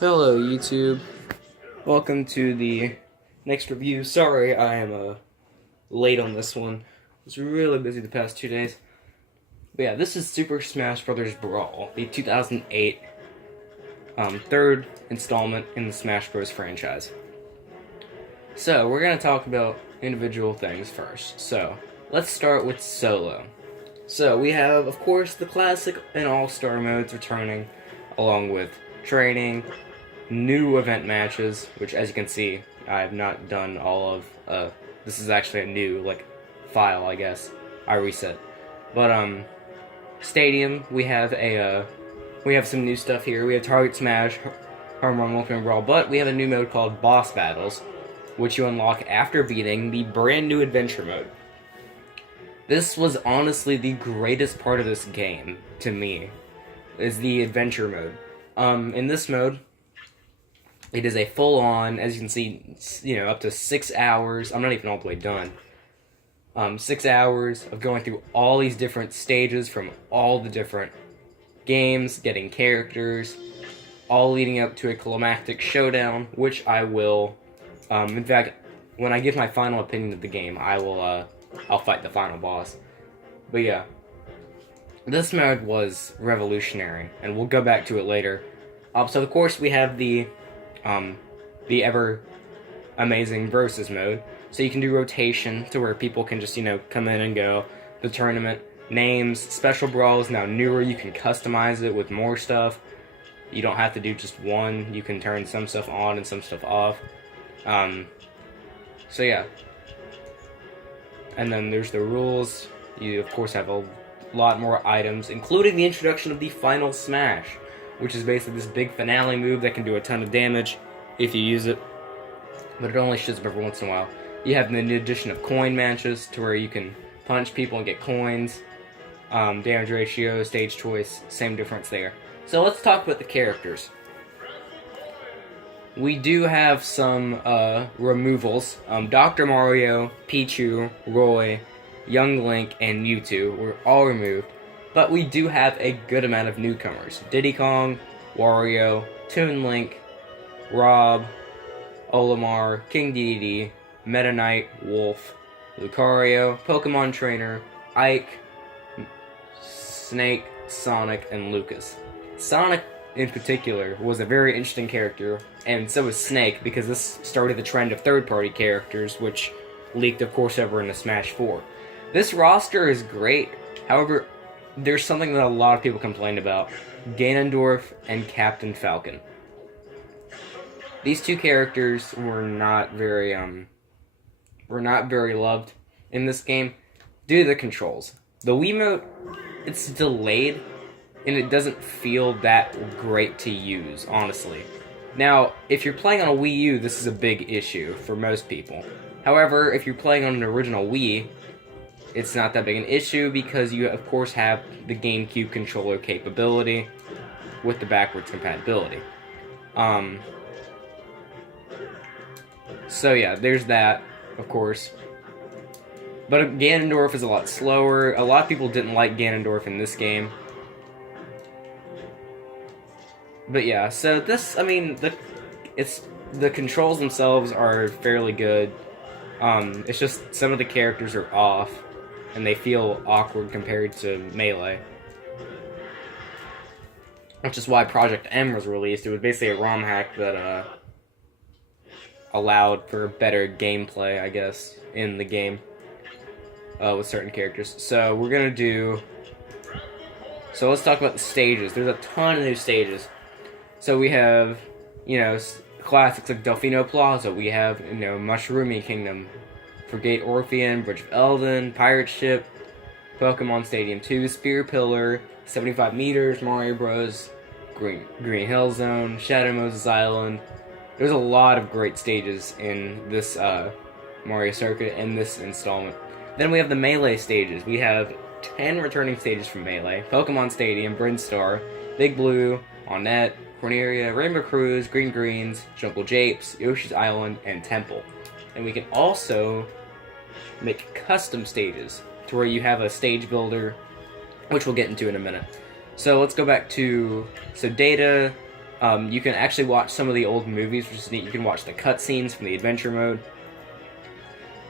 Hello YouTube, welcome to the next review. Sorry I am late on this one. I was really busy the past 2 days. But yeah, this is Super Smash Bros. Brawl, the 2008 third installment in the Smash Bros. Franchise. So, we're going to talk about individual things first. So, let's start with solo. So, we have, of course, the classic and all-star modes returning, along with training, new event matches, which, as you can see, I have not done all of. This is actually a new file, I guess. I reset, but stadium. We have some new stuff here. We have Target Smash, Home Run, Ultimate Brawl, but we have a new mode called Boss Battles, which you unlock after beating the brand new adventure mode. This was honestly the greatest part of this game to me, is the adventure mode. In this mode, it is a full-on, as you can see, up to 6 hours. I'm not even all the way done. 6 hours of going through all these different stages from all the different games, getting characters, all leading up to a climactic showdown, which I will, in fact, when I give my final opinion of the game, I'll fight the final boss. But yeah, this mode was revolutionary, and we'll go back to it later. So of course we have the ever amazing versus mode. So you can do rotation to where people can just, come in and go. The tournament names, special brawl is now newer. You can customize it with more stuff. You don't have to do just one. You can turn some stuff on and some stuff off. So yeah. And then there's the rules. You of course have a lot more items, including the introduction of the Final Smash, which is basically this big finale move that can do a ton of damage if you use it, but it only shows up every once in a while. You have the addition of coin matches, to where you can punch people and get coins. Damage ratio, stage choice, same difference there. So let's talk about the characters. We do have some removals. Dr. Mario, Pichu, Roy, Young Link, and Mewtwo were all removed. But we do have a good amount of newcomers. Diddy Kong, Wario, Toon Link, Rob, Olimar, King Dedede, Meta Knight, Wolf, Lucario, Pokemon Trainer, Ike, Snake, Sonic, and Lucas. Sonic, in particular, was a very interesting character, and so was Snake, because this started the trend of third-party characters, which leaked, of course, over into Smash 4. This roster is great, however, there's something that a lot of people complained about: Ganondorf and Captain Falcon. These two characters were not very loved in this game due to the controls. The Wiimote, it's delayed, and it doesn't feel that great to use, honestly. Now, if you're playing on a Wii U, this is a big issue for most people. However, if you're playing on an original Wii, it's not that big an issue, because you, of course, have the GameCube controller capability with the backwards compatibility. So yeah, there's that, of course. But Ganondorf is a lot slower. A lot of people didn't like Ganondorf in this game. But yeah, so this, the controls themselves are fairly good. It's just some of the characters are off, and they feel awkward compared to Melee. Which is why Project M was released. It was basically a ROM hack that allowed for better gameplay, I guess, in the game with certain characters. So we're gonna do. So let's talk about the stages. There's a ton of new stages. So we have, classics like Delfino Plaza. We have, Mushrooming Kingdom, Frigate Orpheon, Bridge of Elden, Pirate Ship, Pokemon Stadium 2, Spear Pillar, 75 meters, Mario Bros, Green Hill Zone, Shadow Moses Island. There's a lot of great stages in this Mario Circuit and this installment. Then we have the Melee stages. We have 10 returning stages from Melee: Pokemon Stadium, Brinstar, Big Blue, Onett, Corneria, Rainbow Cruise, Green Greens, Jungle Japes, Yoshi's Island, and Temple. And we can also make custom stages, to where you have a stage builder, which we'll get into in a minute. So let's go back to, Data, You can actually watch some of the old movies, which is neat. You can watch the cutscenes from the adventure mode,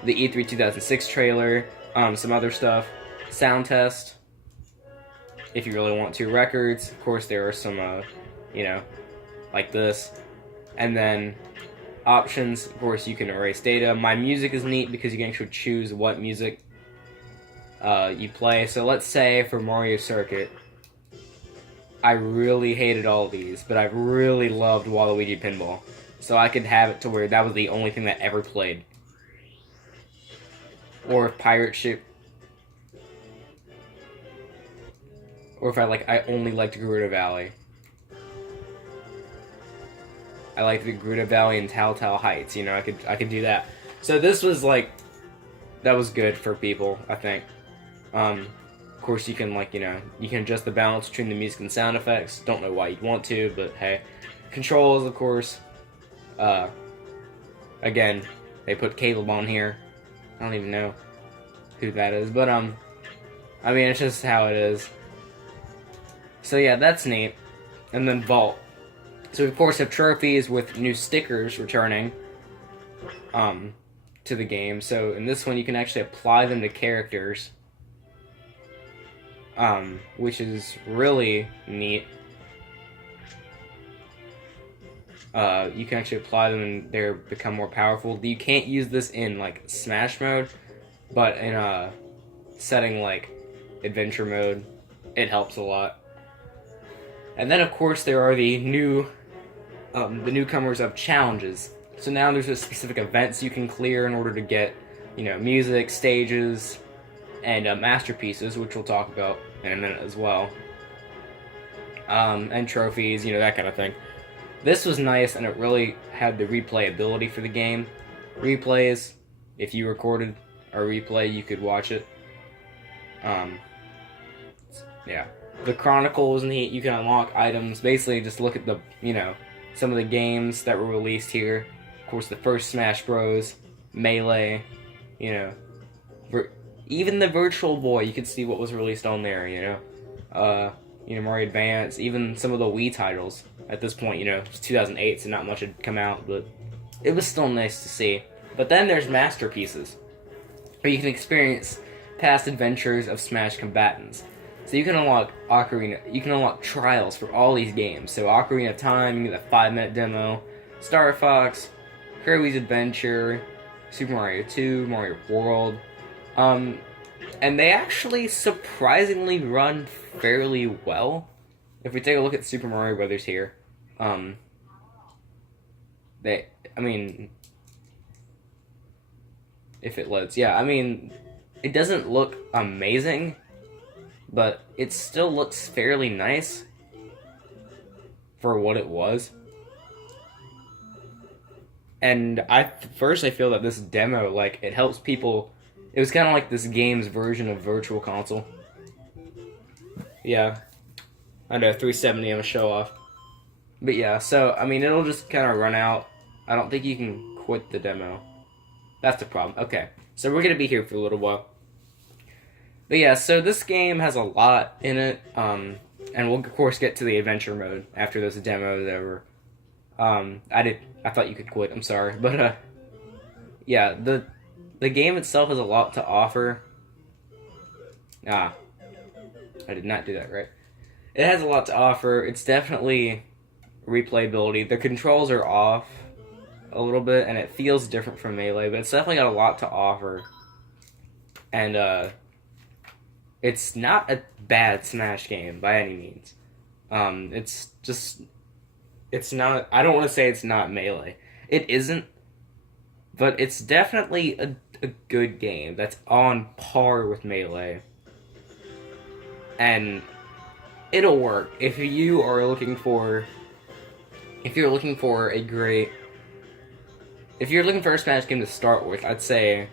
the E3 2006 trailer, some other stuff, sound test, if you really want to, records. Of course, there are some, like this. And then options, of course, you can erase data. My music is neat because you can actually choose what music you play. So let's say for Mario Circuit, I really hated all of these, but I really loved Waluigi Pinball. So I could have it to where that was the only thing that ever played. Or if Pirate Ship, or if I only liked Gerudo Valley. I liked the Gerudo Valley and Telltale Heights. You know, I could do that. So this was like, that was good for people, I think. Of course, you can you can adjust the balance between the music and sound effects. Don't know why you'd want to, but hey. Controls, of course. Again, they put Caleb on here. I don't even know who that is, but I mean, it's just how it is. So yeah, that's neat. And then Vault. So we of course have trophies with new stickers returning to the game. So in this one, you can actually apply them to characters, which is really neat. You can actually apply them and they become more powerful. You can't use this in like Smash mode, but in a setting like Adventure mode, it helps a lot. And then of course there are the newcomers of challenges. So now there's specific events you can clear in order to get, music, stages, and masterpieces, which we'll talk about in a minute as well. And trophies, that kind of thing. This was nice, and it really had the replayability for the game. Replays, if you recorded a replay, you could watch it. Yeah. The Chronicle was neat. You can unlock items. Basically, just look at the, some of the games that were released here. Of course, the first Smash Bros, Melee, even the Virtual Boy, you could see what was released on there, Mario Advance, even some of the Wii titles. At this point, it's 2008, so not much had come out, but it was still nice to see. But then there's masterpieces, where you can experience past adventures of Smash combatants. So you can unlock Ocarina, you can unlock trials for all these games. So Ocarina of Time, you get the 5-minute demo, Star Fox, Kirby's Adventure, Super Mario 2, Mario World. And they actually surprisingly run fairly well. If we take a look at Super Mario Brothers here, if it loads, yeah, it doesn't look amazing, but it still looks fairly nice for what it was. And I feel that this demo, it helps people. It was kind of like this game's version of Virtual Console. Yeah. I know, 370, I'm a show off. But yeah, so, it'll just kind of run out. I don't think you can quit the demo. That's the problem. Okay, so we're going to be here for a little while. But yeah, so this game has a lot in it. And we'll, of course, get to the adventure mode after this demo is over. I thought you could quit, I'm sorry. But, yeah, the game itself has a lot to offer. I did not do that right. It has a lot to offer. It's definitely replayability. The controls are off a little bit, and it feels different from Melee, but it's definitely got a lot to offer. And, it's not a bad Smash game by any means. It's not, I don't want to say it's not Melee. It isn't, but it's definitely a good game that's on par with Melee. And it'll work if you're looking for a Smash game to start with. I'd say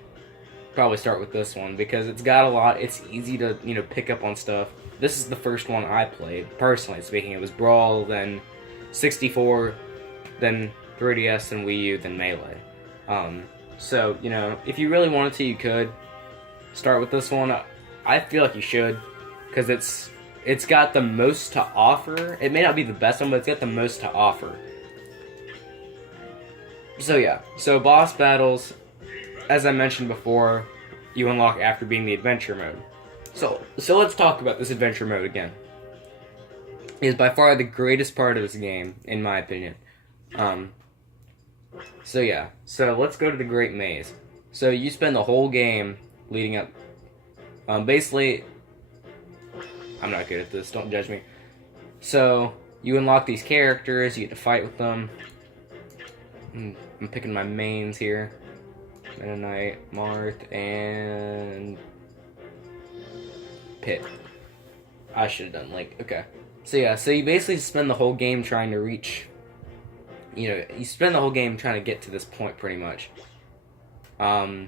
probably start with this one because it's got a lot. It's easy to pick up on stuff. This is the first one I played, personally speaking. It was Brawl, then 64, then 3DS, then Wii U, then Melee. So if you really wanted to, you could start with this one. I feel like you should, because it's got the most to offer. It may not be the best one, but it's got the most to offer. So yeah, so boss battles, as I mentioned before, you unlock after beating the adventure mode. So let's talk about this adventure mode again. It is by far the greatest part of this game, in my opinion. So yeah, so let's go to the Great Maze. So you spend the whole game leading up. Basically, I'm not good at this, don't judge me. So you unlock these characters, you get to fight with them. I'm picking my mains here. Meta Knight, Marth, and Pit. I should have done Link. Okay. So yeah, so you basically spend the whole game trying to reach, you spend the whole game trying to get to this point pretty much. So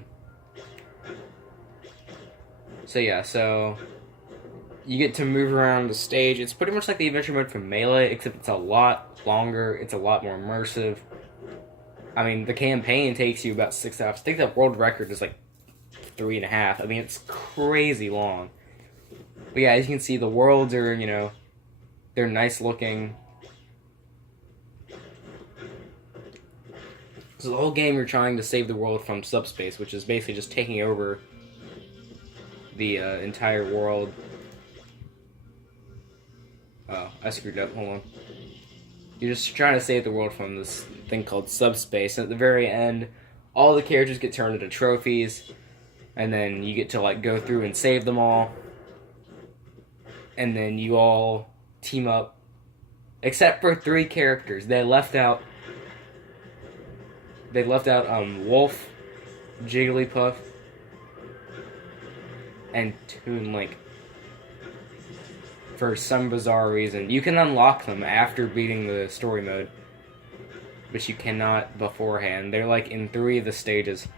yeah, so you get to move around the stage. It's pretty much like the adventure mode from Melee, except it's a lot longer, it's a lot more immersive. I mean, the campaign takes you about 6 hours. I think the world record is like 3.5. I mean, it's crazy long. But yeah, as you can see, the worlds are, they're nice looking. So the whole game you're trying to save the world from subspace, which is basically just taking over the entire world. Oh, I screwed up. Hold on. You're just trying to save the world from this thing called subspace. And at the very end, all the characters get turned into trophies. And then you get to, go through and save them all. And then you all team up. Except for 3 characters. They left out Wolf, Jigglypuff, and Toon Link. For some bizarre reason. You can unlock them after beating the story mode, but you cannot beforehand. They're in 3 of the stages.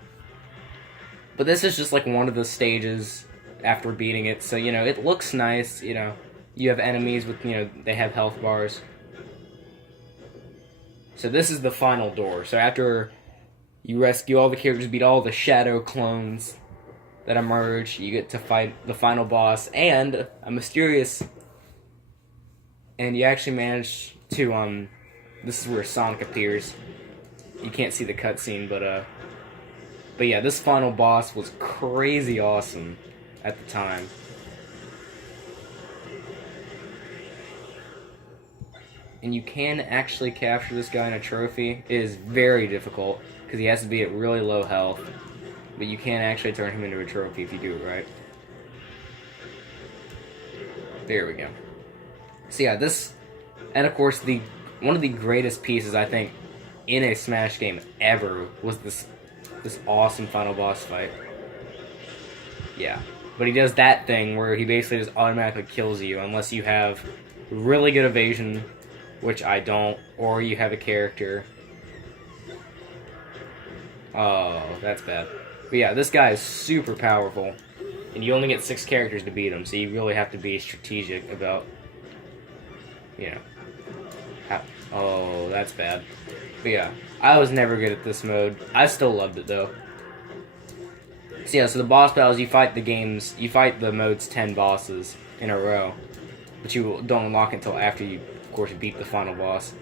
But this is just one of the stages after beating it, so it looks nice. You have enemies with, they have health bars. So this is the final door. So after you rescue all the characters, beat all the shadow clones that emerge, you get to fight the final boss and a mysterious. And you actually manage to, this is where Sonic appears. You can't see the cutscene, but yeah, this final boss was crazy awesome at the time. And you can actually capture this guy in a trophy. It is very difficult, because he has to be at really low health. But you can actually turn him into a trophy if you do it right. There we go. So yeah, this, and of course one of the greatest pieces I think in a Smash game ever was this awesome final boss fight. Yeah, but he does that thing where he basically just automatically kills you unless you have really good evasion, which I don't, or you have a character. Oh, that's bad. But yeah, this guy is super powerful, and you only get 6 characters to beat him, so you really have to be strategic about. Oh, that's bad. But yeah, I was never good at this mode. I still loved it though. So yeah, so the boss battles, you fight the mode's 10 bosses in a row. But you don't unlock it until after you, of course, beat the final boss.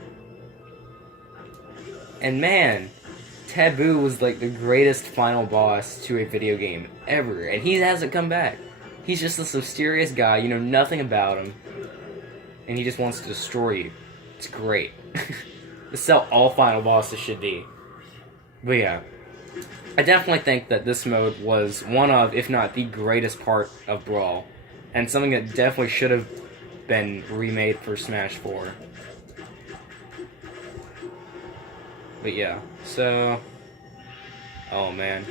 And man, Taboo was the greatest final boss to a video game ever. And he hasn't come back. He's just this mysterious guy, you know nothing about him. And he just wants to destroy you. It's great. This is how all final bosses should be. But yeah, I definitely think that this mode was one of, if not the greatest part of Brawl. And something that definitely should have been remade for Smash 4. But yeah, so. Oh man.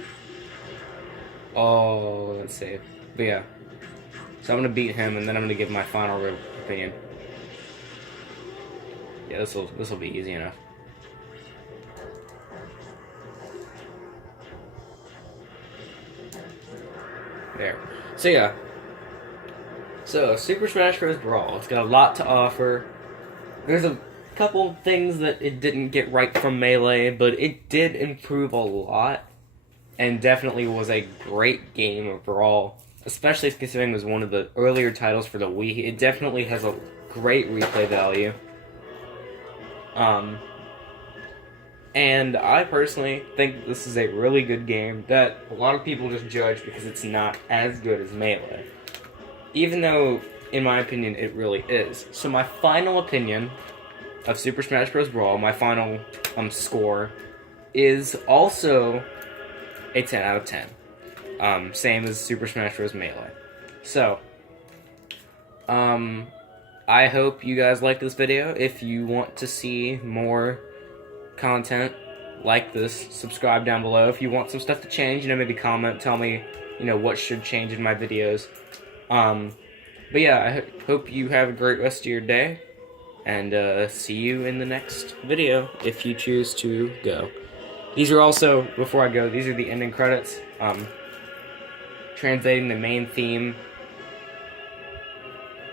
Oh, let's see. But yeah. So I'm gonna beat him and then I'm gonna give my final opinion. Yeah, this will be easy enough. There. So yeah. So Super Smash Bros. Brawl. It's got a lot to offer. There's a couple things that it didn't get right from Melee, but it did improve a lot, and definitely was a great game of Brawl. especially considering it was one of the earlier titles for the Wii. It definitely has a great replay value. And I personally think this is a really good game that a lot of people just judge because it's not as good as Melee. Even though, in my opinion, it really is. So my final opinion of Super Smash Bros. Brawl, my final score, is also a 10 out of 10. Same as Super Smash Bros. Melee. So, I hope you guys like this video. If you want to see more content like this, subscribe down below. If you want some stuff to change, maybe comment, tell me, what should change in my videos. But yeah, I hope you have a great rest of your day, and see you in the next video if you choose to go. These are also, before I go, these are the ending credits, translating the main theme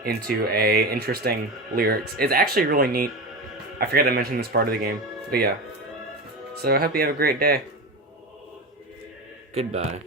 into a interesting lyrics. It's actually really neat. I forgot to mention this part of the game, but yeah. So I hope you have a great day. Goodbye.